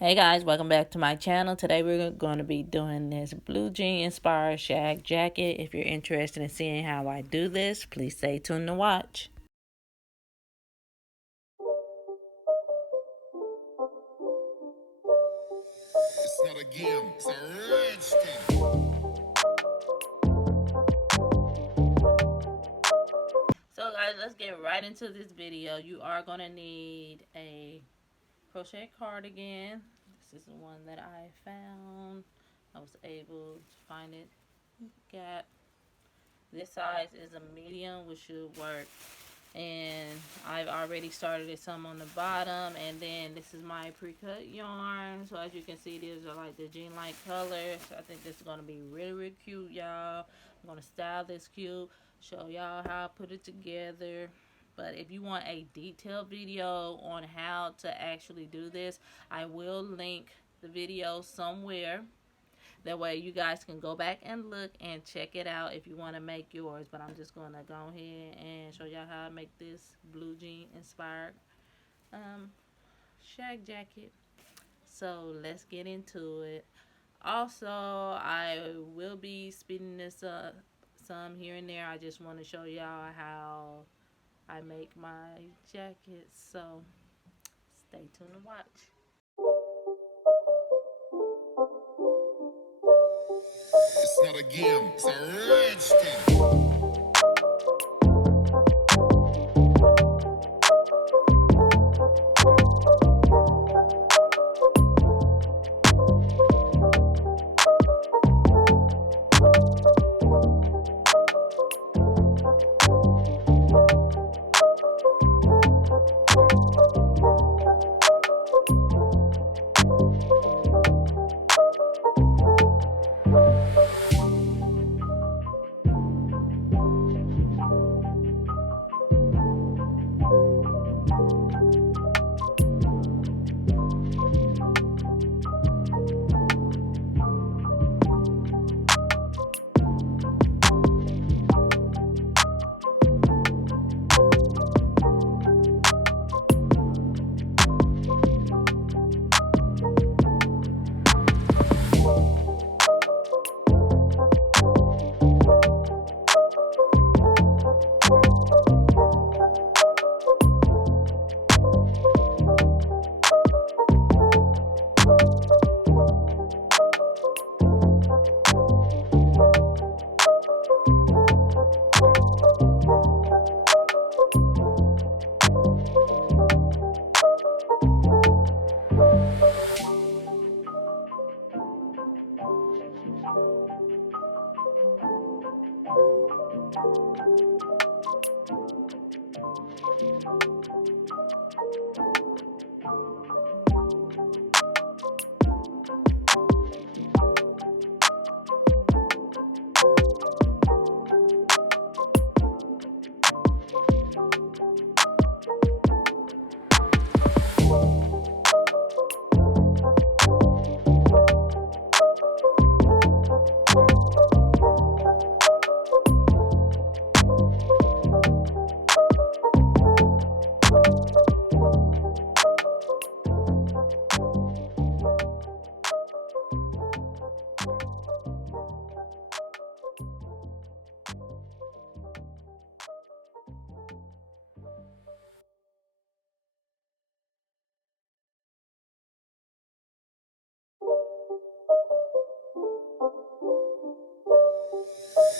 Hey guys, welcome back to my channel. Today we're going to be doing this blue jean inspired shag jacket. If you're interested in seeing how I do this, please stay tuned to watch. It's not a game, it's a rich thing. So guys, let's get right into this video. You are going to need a crochet cardigan. This is the one that I found. I was able to find it. Gap. This size is a medium, which should work. And I've already started it some on the bottom, and then this is my pre-cut yarn. So as you can see, these are like the jean like colors. I think this is going to be really cute, y'all. I'm going to style this cute, show y'all how I put it together. But if you want a detailed video on how to actually do this, I will link the video somewhere. That way you guys can go back and look and check it out if you want to make yours. But I'm just going to go ahead and show y'all how I make this blue jean inspired shag jacket. So let's get into it. Also, I will be speeding this up some here and there. I just want to show y'all how I make my jackets. So stay tuned to watch. It's not a game, it's a rich thing.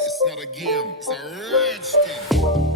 It's not a game, it's a rich thing.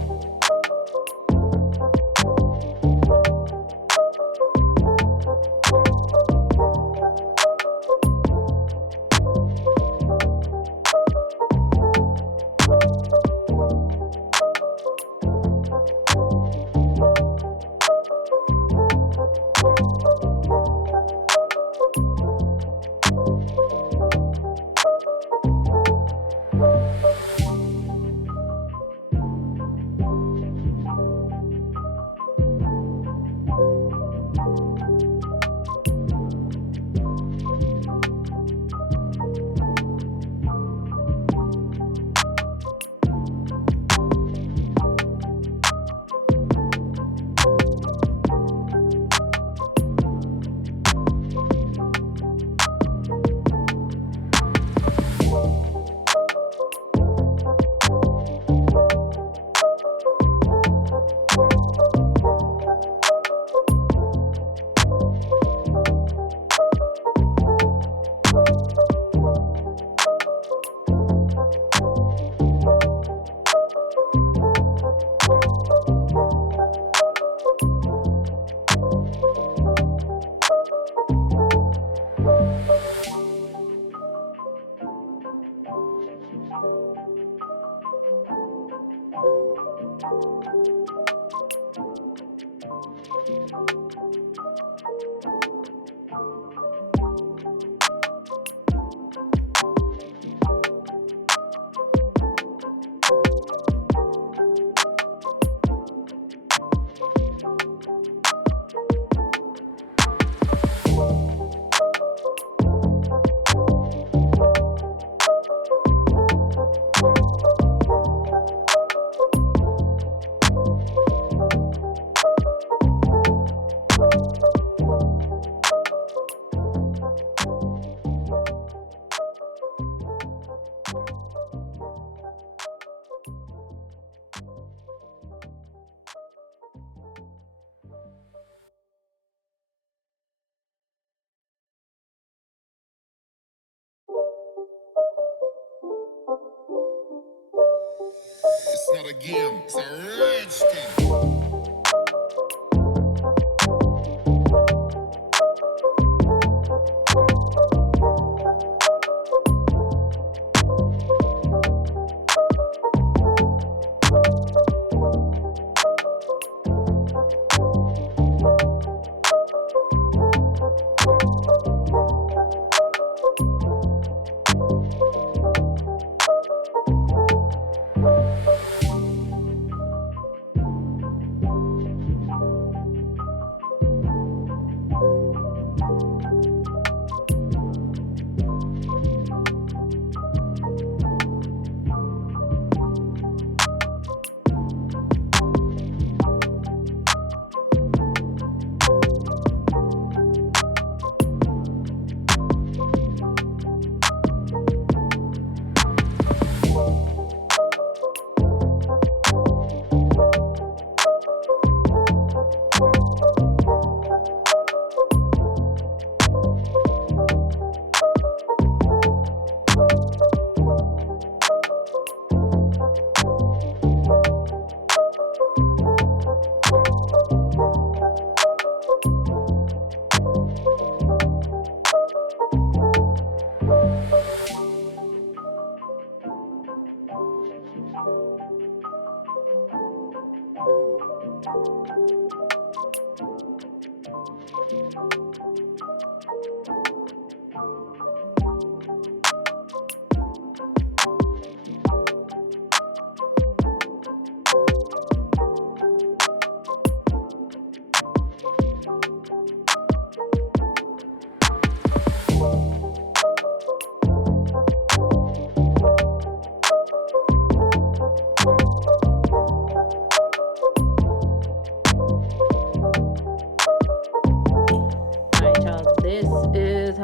Cardigan. It's a rich thing.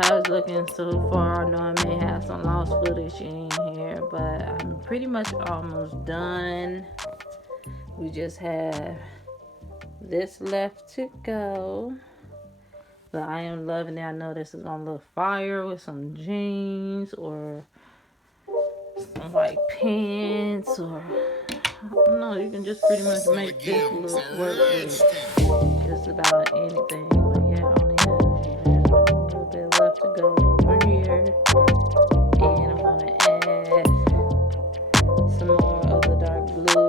How it's looking so far. I know I may have some lost footage in here, but I'm pretty much almost done. We just have this left to go, but I am loving it. I know this is gonna look fire with some jeans or some white pants, or I don't know, you can just pretty much make this look work with just about anything. But yeah, I only have a little bit left to go over here, and I'm gonna add some more of the dark blue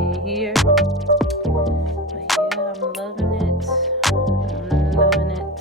in here. But yeah, I'm loving it. I'm loving it.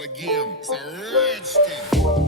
cardigan. It's a rich thing.